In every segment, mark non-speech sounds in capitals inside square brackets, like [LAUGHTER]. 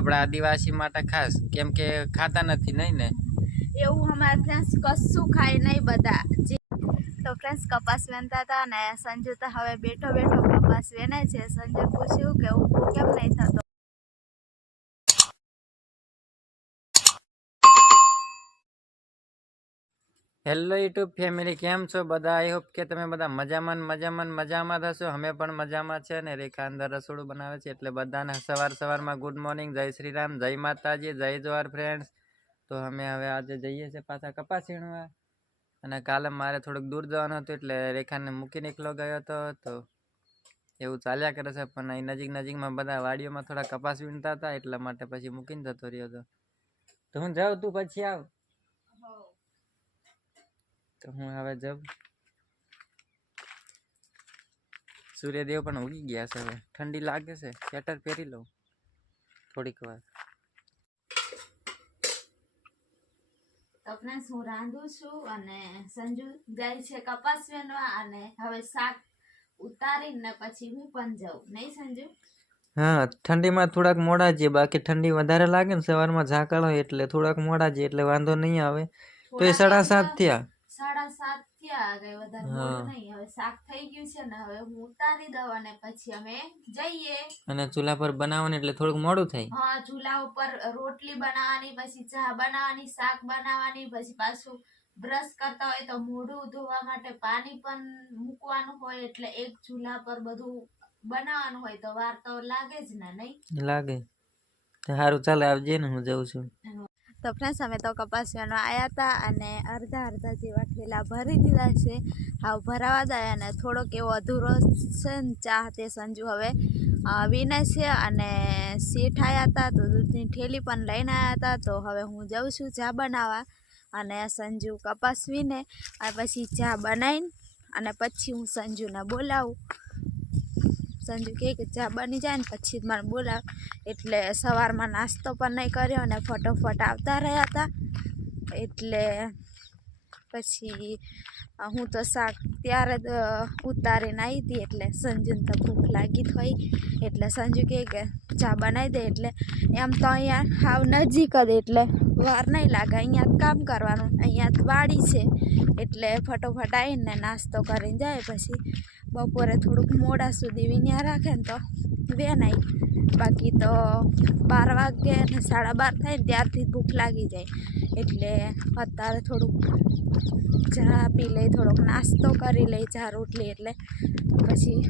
આપણા આદિવાસી માટે ખાસ, કેમ કે ખાતા નથી, નહીં ને? એવું અમારે ફ્રેન્ડ્સ કશું ખાય નહીં બધા. તો ફ્રેન્ડ્સ કપાસ વેનતા હતા ને સંજુ તો હવે બેઠો બેઠો કપાસ વેને છે. સંજુ પૂછ્યું કે હું કેમ નહીં થતો? હેલો યુટ્યુબ ફેમિલી કેમ છો બધા? આઈ હોપ કે તમે બધા મજામાં મજામાં મજામાં થશો અમે પણ મજામાં છે ને, રેખા અંદર રસોડું બનાવે છે એટલે બધાને સવાર સવારમાં ગુડ મોર્નિંગ જય શ્રી રામ, જય માતાજી, જય જોહાર ફ્રેન્ડ્સ તો અમે હવે આજે જઈએ છીએ પાછા કપાસ વીણવા અને કાલે મારે થોડુંક દૂર જવાનું હતું એટલે રેખાને મૂકીને નીકળો ગયો હતો. તો એવું ચાલ્યા કરે છે, પણ અહીં નજીક નજીકમાં બધા વાડીઓમાં થોડા કપાસ વીણતા હતા, એટલા માટે પછી મૂકીને જતો રહ્યો હતો. તો હું જાઉં તું પછી આવ. તો હું હવે જબ સૂર્યદેવ પણ ઉગી ગયા છે હવે. ઠંડી લાગે છે. સ્વેટર પહેરી લઉં. થોડીક વાર. તો ફ્રેન્ડ્સ હું રાંધું છું અને સંજુ ગઈ છે કપાસ અને હવે શાક ઉતારીને પછી હું પણ જાઉં. નહીં સંજુ? હા ઠંડીમાં થોડાક મોડા જઈએ બાકી ઠંડી વધારે લાગે ને સવારમાં ઝાકળ હોય એટલે થોડાક મોડા જઈએ એટલે વાંધો નહીં આવે. તો એ સાડા સાત થયા. સાડા સાત થયા. કઈ વધારે. મોડું નહીં. હવે શાક થઈ ગયું છે ને હવે હું ઉતારી દઉં અને પછી અમે જઈએ. અને ચૂલા પર બનાવવાનું એટલે થોડુંક મોડું થાય? હા ચૂલા ઉપર રોટલી બનાવવાની પછી ચા બનાવવાની શાક બનાવવાની પછી પાછું બ્રશ કરતા હોય તો મોઢું ધોવા માટે પાણી પણ મૂકવાનું હોય. એટલે એક ચૂલા પર બધું બનાવવાનું હોય તો વાર તો લાગે જ ને નહીં? લાગે. સારું ચાલે આવજે ને હું જઉં છું. તો ફ્રેન્ડ્સ અમે તો કપાસ વેણવા આવ્યા હતા અને અડધા અડધા જેવા ઠેલા ભરી દીધા છે. હાવ ભરાવા દયા અને થોડોક એવો અધૂરો છે ને ચા તે સંજુ હવે વિનય છે અને શેઠ આવ્યા હતા તો દૂધની ઠેલી પણ લઈને આવ્યા હતા તો હવે હું જાઉં છું ચા બનાવવા અને સંજુ કપાસ વીને અને પછી ચા બનાવીને અને પછી હું સંજુને બોલાવું. સંજુ કહે કે ચા બની જાય ને પછી જ મને બોલાવ. એટલે સવારમાં નાસ્તો પણ નહીં કર્યો અને ફટોફટ આવતા રહ્યા હતા. એટલે પછી હું તો શાક ત્યારે જ ઉતારીને આવી હતી એટલે સંજુને તો ભૂખ લાગી હોય. એટલે સંજુ કહે કે ચા બનાવી દે. એટલે એમ તો અહીંયા હાવ નજીક જ, એટલે વાર નહીં લાગે. અહીંયા જ કામ કરવાનું, અહીંયા વાડી છે. એટલે ફટોફટ આવીને નાસ્તો કરીને જાય. પછી બપોરે થોડુંક મોડા સુધી વિન્યા રાખે ને તો વેનાય. બાકી તો બાર વાગે ને સાડા બાર થાય ને ત્યારથી ભૂખ લાગી જાય. એટલે અત્યારે થોડુંક ચા પી લઈ, થોડોક નાસ્તો કરી લઈ, ચા, રોટલી એટલે પછી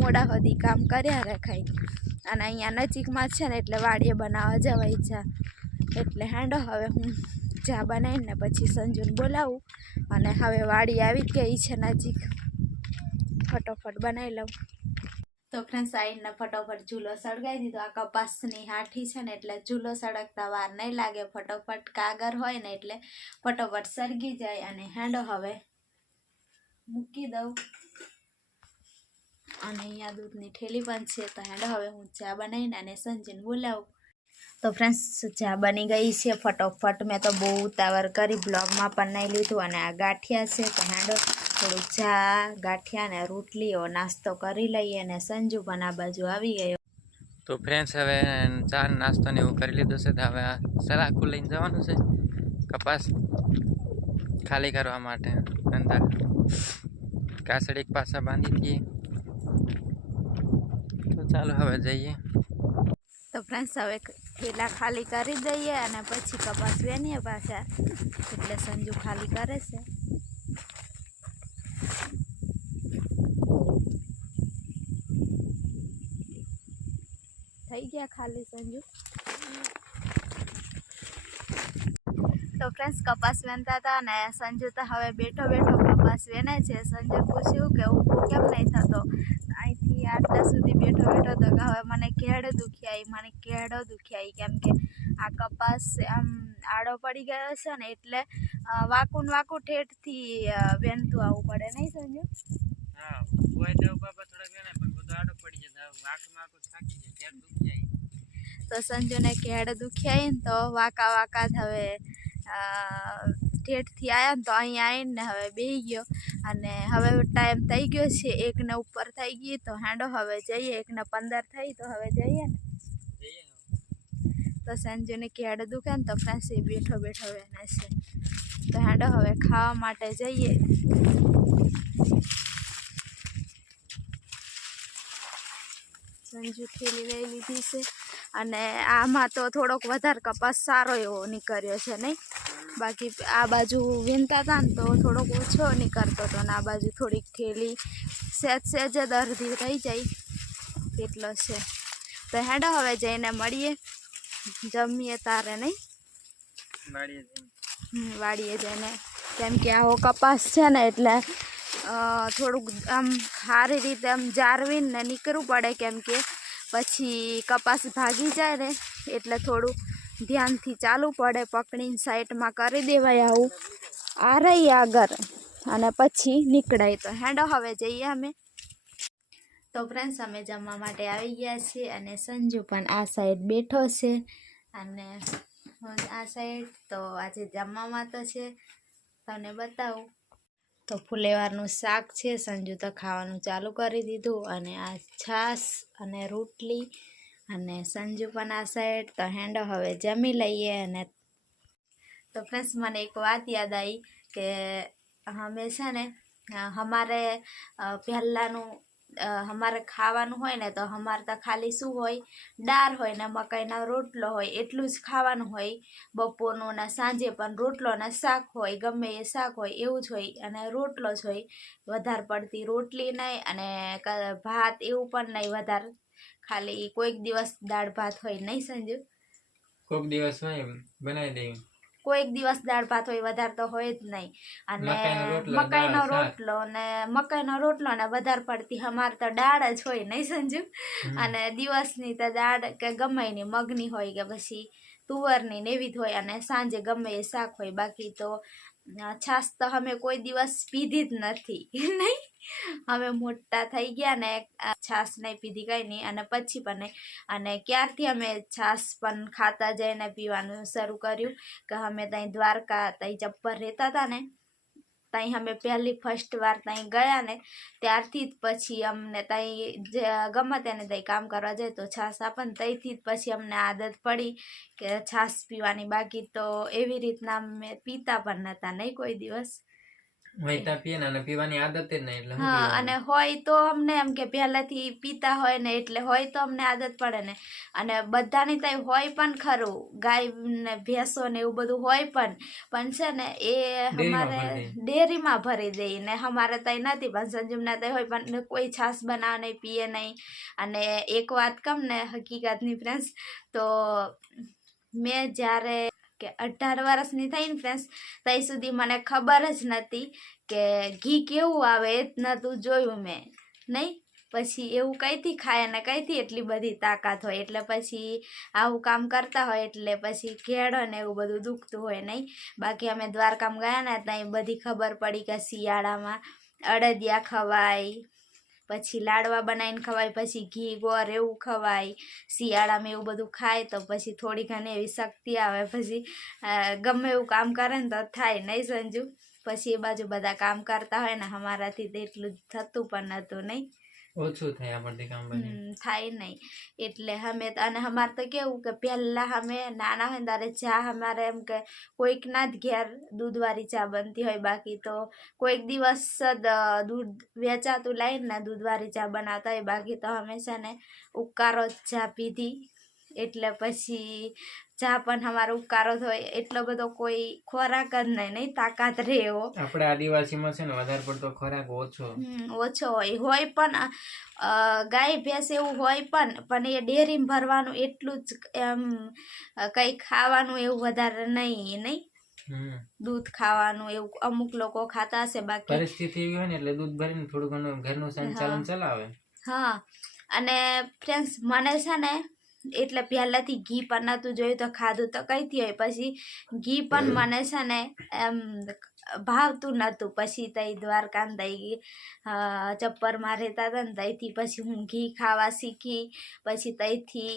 મોડા સુધી કામ કર્યા રખાય અને અહીંયા નજીકમાં છે ને એટલે વાડીએ બનાવવા જવાય ચા. એટલે હેંડો, હવે હું ચા બનાવીને પછી સંજુને બોલાવું. અને હવે વાડી આવી જ ગઈ છે નજીક. ફટોફટ બનાવી લઉં. તો ફ્રેન્ડ્સ આવીને ફટોફટ ચૂલો સળગાવી દીધો. આ કપાસની હાઠી છે ને એટલે ચૂલો સળગતા વાર નહીં લાગે. ફટોફટ કાગર હોય ને એટલે ફટોફટ સળગી જાય અને હેન્ડો હવે મૂકી દઉં. અને અહીંયા દૂધની ઠેલી પણ છે, તો હેંડો હવે હું ચા બનાવીને અને સંજીને બોલાવું. તો ફ્રેન્ડ્સ ચા બની ગઈ છે ફટોફટ. મેં તો બહુ ઉતાવળ કરી બ્લોગમાં પણ નહીં લીધું અને આ ગાંઠિયા છે, તો હેંડો થોડું ચા ગાંઠિયા ને રોટલીઓ નાસ્તો કરી લઈએ અને સંજુ પણ આ બાજુ આવી ગયો. તો ફ્રેન્ડ્સ હવે ચા નાસ્તો ને એવું કરી લીધું છે તો હવે સલાખું લઈને જવાનું છે કપાસ ખાલી કરવા માટે અંદર કાસડી પાછા બાંધી દઈએ. તો ચાલો હવે જઈએ. તો ફ્રેન્ડ્સ હવે થેલા ખાલી કરી દઈએ અને પછી કપાસ વેનીએ પાછા એટલે સંજુ ખાલી કરે છે. થઈ ખાલી સંજુ? તો ફ્રેન્ડ્સ કપાસ વેનતા હતા ને સંજુ તો હવે બેઠો બેઠો કપાસ વેને છે. સંજુ પૂછ્યું કે ઊભો કેમ નહીં થતો? અહીંથી આટલા સુધી બેઠો બેઠો તો હવે મને કેળો દુખી મને કેળો દુખી કેમ કે આ કપાસ આમ આડો પડી ગયો છે ને એટલે અ, વાકું વાકું ઠેઠથી વેનતું આવવું પડે નહીં સંજુ? હા કોઈ તો બાબા થોડા વેણે પણ બધું આડો પડી જાય વાંકમાં આખું થાકી જાય ત્યારે દુખી તો સંજુને કેળ દુખી આવી ને તો વાકા વાકા હવે ઠેઠથી આવ્યા ને તો અહીંયા આવીને હવે બેહી ગયો. અને હવે ટાઈમ થઈ ગયો છે એકને ઉપર થઈ ગઈ તો હાંડો હવે જઈએ, એકને પંદર થઈ તો હવે જઈએ ને. તો સંજુને કેડ દુખે ને તો ફ્રેન્ડ્સ બેઠો બેઠો વેને છે તો હાંડો હવે ખાવા માટે જઈએ. સંજુ થેલી લઈ લીધી છે. અને આમાં તો થોડોક વધારે કપાસ સારો એવો નીકળ્યો છે નહીં? બાકી આ બાજુ વીણતા હતા ને તો થોડોક ઓછો નીકળતો હતો ને આ બાજુ થોડીક થેલી સહેજ સહેજ જ અડધી રહી જાય. એટલો છે. તો હેડો હવે જઈને મળીએ. જમીએ તારે નહીં? વાડીએ જઈને. હમ, જઈને. કેમ કે આવો કપાસ છે ને એટલે થોડુંક આમ સારી રીતે આમ જાળવીને નીકળવું પડે કેમ કે પછી કપાસ ભાગી જાય ને, એટલે થોડું ધ્યાનથી ચાલવું પડે, પકડીને સાઈડમાં કરી દેવાય આવું. આ રહી આગળ અને પછી નીકળાય તો. હેડો હવે જઈએ અમે. તો ફ્રેન્ડ્સ અમે જમવા માટે આવી ગયા છીએ અને સંજુ પણ આ સાઈડ બેઠો છે અને આ સાઈડ તો આજે જમવામાં તો છે. તમને બતાવું. તો ફુલેવારનું શાક છે સંજુ તો ખાવાનું ચાલુ કરી દીધું અને આ છાશ અને રોટલી અને સંજુ પણ આ સાઈડ તો હેન્ડો હવે જમી લઈએ અને તો ફ્રેન્ડ્સ મને એક વાત યાદ આવી કે અમે છે ને અમારે પહેલાંનું અમારે ખાવાનું હોય ને તો અમારે તો ખાલી શું હોય? દાળ હોય ને મકાઈના રોટલો હોય, એટલું જ ખાવાનું હોય. બપોરનું ને સાંજે પણ રોટલો ને શાક હોય, ગમે એ શાક હોય, એવું જ હોય. અને રોટલો જ હોય. વધારે પડતી રોટલી નહીં અને ભાત એવું પણ નહીં વધારે. ખાલી કોઈક દિવસ દાળ ભાત હોય, નહીં સંજુ? કોઈક દિવસ હોય બનાવી દઈએ. કોઈક દિવસ દાળ ભાત હોય વધારે તો હોય જ નહીં. અને મકાઈનો રોટલો, અને મકાઈનો રોટલો ને વધારે પડતી અમારે તો દાળ જ હોય નહીં સંજુ. અને દિવસની તો દાળ કે ગમે ની મગની હોય કે પછી તુવરની ને એવી જ હોય અને સાંજે ગમે એ શાક હોય બાકી તો છાશ તો અમે કોઈ દિવસ પીધી જ નથી. [LAUGHS] નહીં? અમે મોટા થઈ ગયા ને છાસ નહીં પીધી, કંઈ નહીં. અને પછી પણ નહીં. અને ક્યારથી અમે છાશ પણ ખાતા જઈને પીવાનું શરૂ કર્યું? કે અમે ત્યાં દ્વારકા ત્યાં જબ્બર રહેતા હતા ને? ત્યાં અમે પહેલી ફર્સ્ટ વાર ત્યાં ગયા ને ત્યારથી જ પછી અમને ત્યાં જે ગમે તેને ત્યાં કામ કરવા જાય તો છાશ ને ત્યાંથી જ પછી અમને આદત પડી કે છાશ પીવાની બાકી તો એવી રીતના અમે પીતા પણ નહોતા નહીં કોઈ દિવસ. વહેતા પીએ ને અને પીવાની આદત જ નહીં એટલે હા અને હોય તો અમને એમ કે પહેલાથી પીતા હોય ને એટલે હોય તો અમને આદત પડે ને. અને બધાની ત્યાં હોય પણ ખરું ગાય ને ભેંસો ને એવું બધું હોય પણ પણ છે ને એ અમારે ડેરીમાં ભરી દઈ ને અમારે ત્યાં નથી પણ સંજુમના ત્યાં હોય પણ કોઈ છાશ બનાવે નહીં પીએ નહીં. અને એક વાત કમ ને હકીકતની ફ્રેન્ડ્સ તો મેં જ્યારે કે અઢાર વર્ષની થઈને ફ્રેન્ડ્સ ત્યાં સુધી મને ખબર જ નથી કે ઘી કેવું આવે એ જ નહોતું જોયું મેં. નહીં? પછી એવું કંઈથી ખાય અને કંઈથી એટલી બધી તાકાત હોય? એટલે પછી આવું કામ કરતા હોય, એટલે પછી ઘેડો ને એવું બધું દુખતું હોય, નહીં? બાકી અમે દ્વારકામાં ગયા ને, ત્યાં બધી ખબર પડી કે શિયાળામાં અડદિયા ખવાય પછી લાડવા બનાવીને ખવાય, પછી ઘી ગોર એવું ખવાય, શિયાળામાં એવું બધું ખાય તો પછી થોડી ઘણી એવી શક્તિ આવે. પછી ગમે એવું કામ કરે ને તો થાય નહીં સંજુ. પછી એ બાજુ બધા કામ કરતા હોય ને, અમારાથી તો એટલું થતું પણ નહોતું નહીં. ઓછું થાય આપણથી કામ બને થાય નહીં. એટલે અમે અને અમારે તો કેવું કે પહેલાં અમે નાના હોય ત્યારે ચા અમારે એમ કે કોઈકના જ ઘેર દૂધવાળી ચા બનતી હોય, બાકી તો કોઈક દિવસ જ દૂધ વેચાતું લાવીને દૂધવાળી ચા બનાવતા હોય, બાકી તો હંમેશા ને ઉકારો જ ચા પીધી. એટલે પછી ચા પણ અમારો ઉપકારો થાય હોય એટલો બધો કોઈ ખોરાક જ નહીં નહીં તાકાત રહે એવો. આપણે આદિવાસીમાં છે ને વધારે પડતો ખોરાક ઓછો. ઓછો હોય. હોય પણ ગાય ભેંસ એવું હોય પણ પણ એ ડેરીમાં ભરવાનું એટલું જ એમ કંઈ ખાવાનું એવું વધારે નહીં નહીં? દૂધ ખાવાનું એવું અમુક લોકો ખાતા હશે બાકી પરિસ્થિતિ એવી હોય ને એટલે દૂધ ભરીને થોડું ઘણું ઘરનું સંચાલન ચલાવે. હા. અને ફ્રેન્ડ્સ મને છે ને એટલે પહેલાંથી ઘી પણ નહોતું જોયું તો ખાધું તો કઈ હોય. પછી ઘી પણ મને છે ને એમ ભાવતું નહોતું પછી તઈ દ્વારકા દઈ તઈ ચપ્પરમાં રહેતા હતા ને તઈથી પછી હું ઘી ખાવા શીખી. પછી તઈથી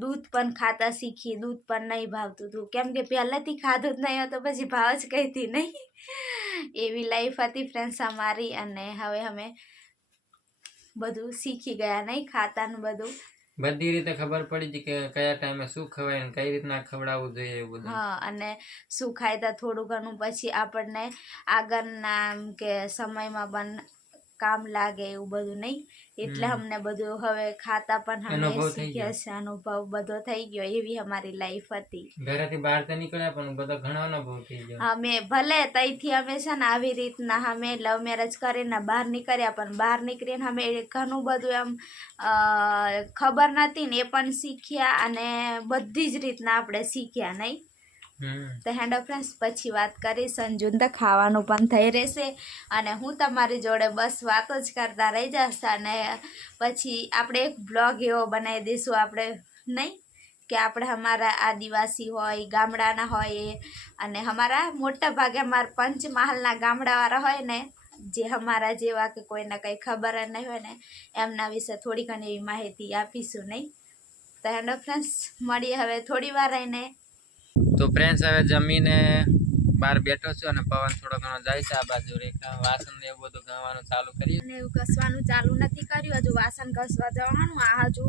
દૂધ પણ ખાતા શીખી. દૂધ પણ નહીં ભાવતું હતું કેમ કે પહેલાંથી ખાધું જ નહીં હતું પછી ભાવ જ કહીતી નહીં એવી લાઈફ હતી ફ્રેન્ડ્સ અમારી અને હવે અમે બધું શીખી ગયા નહીં ખાતાનું બધું. બધી રીતે ખબર પડી કે કયા ટાઈમે શું ખવાય અને કઈ રીતના ખવડાવવું જોઈએ એવું બધું. હા, અને શું ખાય તો થોડું ઘણું પછી આપણને આગળના કે સમયમાં પણ કામ લાગે એવું બધું નહીં. એટલે અમને બધું હવે ખાતા પણ અમે શીખ્યા છે અનુભવ બધો થઈ ગયો એવી અમારી લાઈફ હતી. ઘરેથી બહાર તો નીકળ્યા પણ બધો ઘણો અનુભવ થઈ ગયો. અમે ભલે તઈથી અમે છે ને આવી રીતના અમે લવ મેરેજ કરીને બહાર નીકળ્યા પણ બહાર નીકળીને અમે ઘણું બધું એમ ખબર નથી ને એ પણ શીખ્યા અને બધી જ રીતના આપણે શીખ્યા નહીં. તો હેન્ડ ફ્રેન્ડ્સ, પછી વાત કરીશ. સંજુન તો ખાવાનું પણ થઈ રહેશે અને હું તમારી જોડે બસ વાતો જ કરતા રહી જશે અને પછી આપણે એક બ્લોગ એવો બનાવી દઈશું આપણે, નહીં? કે આપણે અમારા આદિવાસી હોય, ગામડાના હોય અને અમારા મોટા ભાગે અમારા પંચમહાલના ગામડાવાળા હોય ને, જે અમારા જેવા કે કોઈને કંઈ ખબર નહીં હોય ને, એમના વિશે થોડી ઘણી એવી માહિતી આપીશું, નહીં? તો હેન્ડ ફ્રેન્ડ્સ, મળીએ હવે થોડી વાર રહીને. તો ફ્રેન્ડ્સ હવે જમીને બહાર બેઠો છું અને પવન થોડો ઘણો જાય છે આ બાજુ રેખા વાસણ ને એવું બધું ગણવાનું ચાલુ કર્યું એવું ઘસવાનું ચાલુ નથી કર્યું. હજુ વાસણ ઘસવા જવાનું. આ હજુ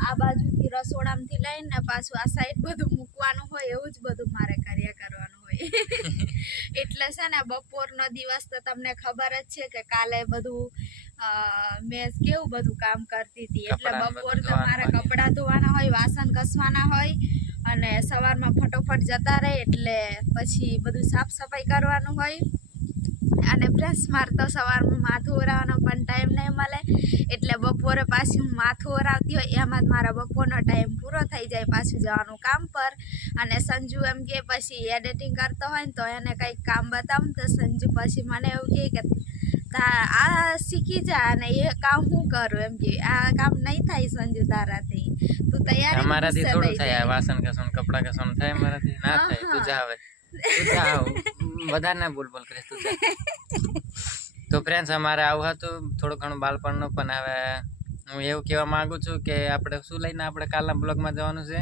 આ બાજુથી રસોડામાંથી લઈને પાછું આ સાઈડ બધું મૂકવાનું હોય એવું જ બધું મારે કર્યા કરવાનું હોય. [LAUGHS] એટલે છે ને બપોરનો દિવસ તો તમને ખબર જ છે કે કાલે બધું મેં કેવું બધું કામ કરતી હતી. એટલે બપોર તો મારે કપડાં ધોવાના હોય વાસણ ઘસવાના હોય. અને સવારમાં ફટોફટ જતા રહે એટલે પછી બધું સાફ સફાઈ કરવાનું હોય. અને ફ્રેશ મારતો સવારમાં માથું ઓરાવાનો પણ ટાઈમ નહીં મળે. એટલે બપોરે પાછી હું માથું ઓરાવતી હોય, એમાં જ મારા બપોરનો ટાઈમ પૂરો થઈ જાય પાછું જવાનું કામ પર. અને સંજુ એમ કે પછી એડિટિંગ કરતો હોય ને તો એને કંઈક કામ બતાવું તો સંજુ પછી મને એવું કહે કે આ શીખી જા અને એ કામ હું કરું એમ કે આ કામ નહીં થાય સંજુ તારાથી. તું તૈયારી અમારાથી થોડું થાય વાસણ કસણ કપડા કસણ થાય અમારાથી. ના થાય તું જા હવે. તું જા વધારે ના બોલ બોલ કરે તું જા. તો ફ્રેન્ડ્સ અમારે આવું હતું થોડું ઘણું બાળપણનું પણ હવે હું એવું કહેવા માંગુ છું કે આપણે શું લઈને આપણે કાલના બ્લોગમાં જવાનું છે?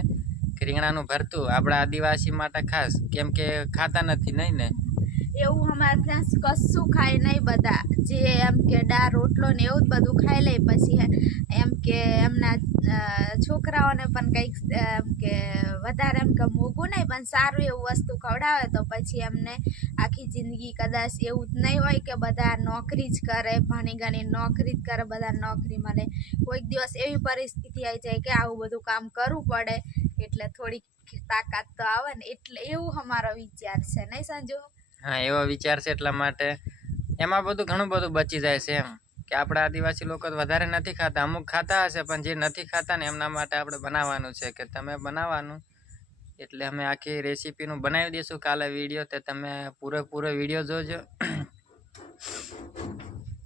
રીંગણાનું ભરતું આપણા આદિવાસી માટે ખાસ કેમ કે ખાતા નથી નહીં ને? એવું અમારા ત્યાં કશું ખાય નહીં બધા. જે એમ કે દાળ, રોટલો ને એવું જ બધું ખાઈ લે, પછી એમ કે એમના છોકરાઓને પણ કંઈક, એમ કે વધારે એમ કે મોંઘું નહીં, પણ સારું એવું વસ્તુ ખવડાવે તો પછી એમને આખી જિંદગી કદાચ એવું જ નહીં હોય કે બધા નોકરી જ કરે, ભણી ગણી નોકરી જ કરે, બધા નોકરી મળે. કોઈક દિવસ એવી પરિસ્થિતિ આવી જાય કે આવું બધું કામ કરવું પડે, એટલે થોડીક તાકાત તો આવે ને, એટલે એવું અમારો વિચાર છે. નહીં સંજુ? હા, એવો વિચાર છે એટલા માટે. એમાં બધું ઘણું બધું બચી જાય છે એમ. કે આપણા આદિવાસી લોકો વધારે નથી ખાતા, અમુક ખાતા હશે, પણ જે નથી ખાતા ને એમના માટે આપણે બનાવવાનું છે કે તમે બનાવવાનું. એટલે અમે આખી રેસીપીનું બનાવી દઈશું કાલે વીડિયો, તે તમે પૂરેપૂરો વીડિયો જોજો.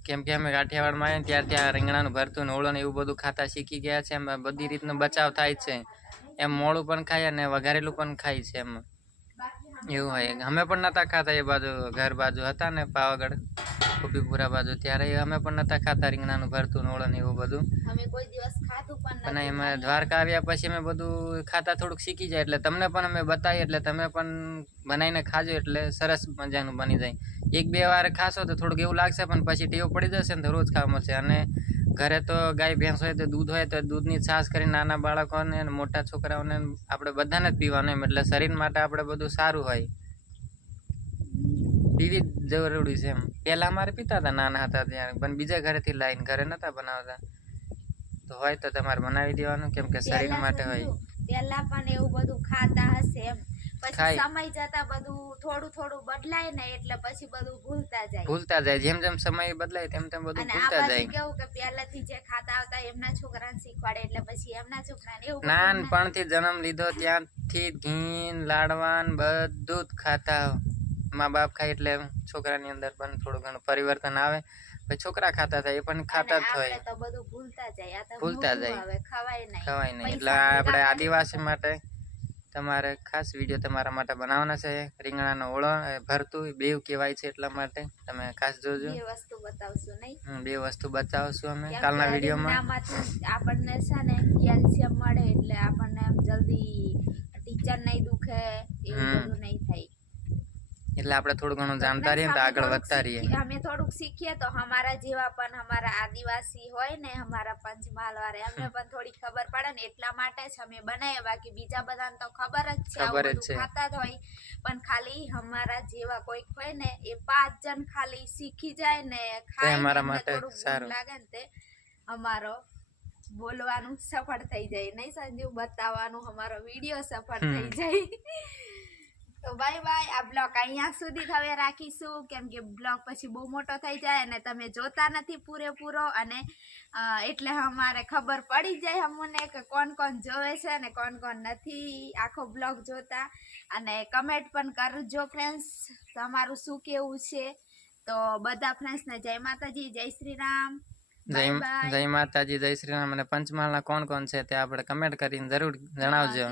કેમ કે અમે કાઠિયાવાડમાં આવીને ત્યારથી આ રીંગણાનું ભરતું ને એવું બધું ખાતા શીખી ગયા છે, એમ બધી રીતનો બચાવ થાય છે. એમ મોળું પણ ખાય અને વઘારેલું પણ ખાય છે એમ. એવું હોય. અમે પણ નતા ખાતા એ બાજુ ઘર બાજુ હતા ને પાવાગઢ કુપીપુરા બાજુ. ત્યારે અમે પણ નતા ખાતા રીંગણાનું ભરતું નોળો ને એવું બધું. અમે કોઈ દિવસ પણ પણ દ્વારકા આવ્યા પછી અમે બધું ખાતા થોડુંક શીખી જાય. એટલે તમને પણ અમે બતાવીએ એટલે તમે પણ બનાવીને ખાજો એટલે સરસ મજાનું બની જાય. એક બે વાર ખાશો તો થોડુંક એવું લાગશે પણ પછી ટેવ પડી જશે ને તો રોજ ખાવા મળશે અને ઘરે તો ગાય ભેંસ હોય તો દૂધ હોય તો દૂધની છાશ કરી નાના બાળકોને અને મોટા છોકરાઓને આપણે બધાને જ પીવાનું એમ. એટલે શરીર માટે આપણે બધું સારું હોય. પીવી જરૂરી છે એમ. પહેલા અમારે પીતા હતા નાના હતા ત્યારે પણ બીજા ઘરેથી લાવીને ઘરે નતા બનાવતા. તો હોય તો તમારે બનાવી દેવાનું કેમ કે શરીર માટે હોય. પહેલાં પણ એવું બધું ખાતા હશે એમ. પછી સમય જતા બધું થોડું થોડું બદલાય ને એટલે પછી બધું ભૂલતા જાય. ભૂલતા જાય. જેમ જેમ સમય બદલાય તેમ તેમ બધું ભૂલતા જાય. કેવું કે પહેલાથી જે ખાતા આવતા એમના છોકરાને શીખવાડે એટલે પછી એમના છોકરાને એવું નાનપણથી જન્મ લીધો ત્યાંથી ઘી લાડવાન બધું જ ખાતા મા બાપ ખાય એટલે છોકરાની અંદર પણ થોડું ઘણું પરિવર્તન આવે. પછી છોકરા ખાતા થાય એ પણ ખાતા જ હોય. તો બધું ભૂલતા જાય. ભૂલતા જાય. ખવાય નહીં. ખવાય નહીં. એટલે આપણે આદિવાસી માટે તમારે ખાસ વીડિયો તમારા માટે બનાવવાના છે. રીંગણાનો ઓળો ભરતું બેવ કહેવાય છે એટલા માટે. તમે ખાસ જોજો. બે વસ્તુ બતાવશું નહીં? બે વસ્તુ બતાવશું અમે કાલના વિડીયોમાં આપણને છે ને કેલ્શિયમ મળે એટલે આપણને જલ્દી ટીચર નહીં દુખે એવું બધું નહીં થાય. એટલે આપણે થોડું ઘણું જાણતા રહીએ તો આગળ વધતા રહીએ. અમે થોડુંક શીખીએ તો અમારા જેવા પણ અમારા આદિવાસી હોય ને અમારા પંચમહાલ વાળા અમને પણ થોડી ખબર પડે ને એટલા માટે જ અમે બનાવ્યા બાકી બીજા બધાને તો ખબર જ છે ખબર જ છે. ખાતા જ હોય. પણ ખાલી અમારા જેવા કોઈક હોય ને એ પાંચ જણ ખાલી શીખી જાય ને ખાય અમારા માટે થોડુંક સારું. લાગે ને તે અમારો બોલવાનું સફળ થઈ જાય. નહીં સંજીવ બતાવવાનું અમારો વીડિયો સફળ થઈ જાય. તો બાય બાય આ બ્લોગ અહીંયા સુધી હવે રાખીશું. કેમ કે બ્લોગ પછી બહુ મોટો થઈ જાય અને તમે જોતા નથી પૂરેપૂરો. અને એટલે અમારે ખબર પડી જાય અમને કે કોણ કોણ જોવે છે અને કોણ કોણ નથી આખો બ્લોગ જોતા. અને કમેન્ટ પણ કરજો ફ્રેન્ડ્સ તમારું શું કેવું છે? તો બધા ફ્રેન્ડ્સને જય માતાજી જય શ્રી રામ. જય માતાજી જય શ્રી રામ. અને પંચમહાલના કોણ કોણ છે તે આપણે કમેન્ટ કરીને જરૂર જણાવજો.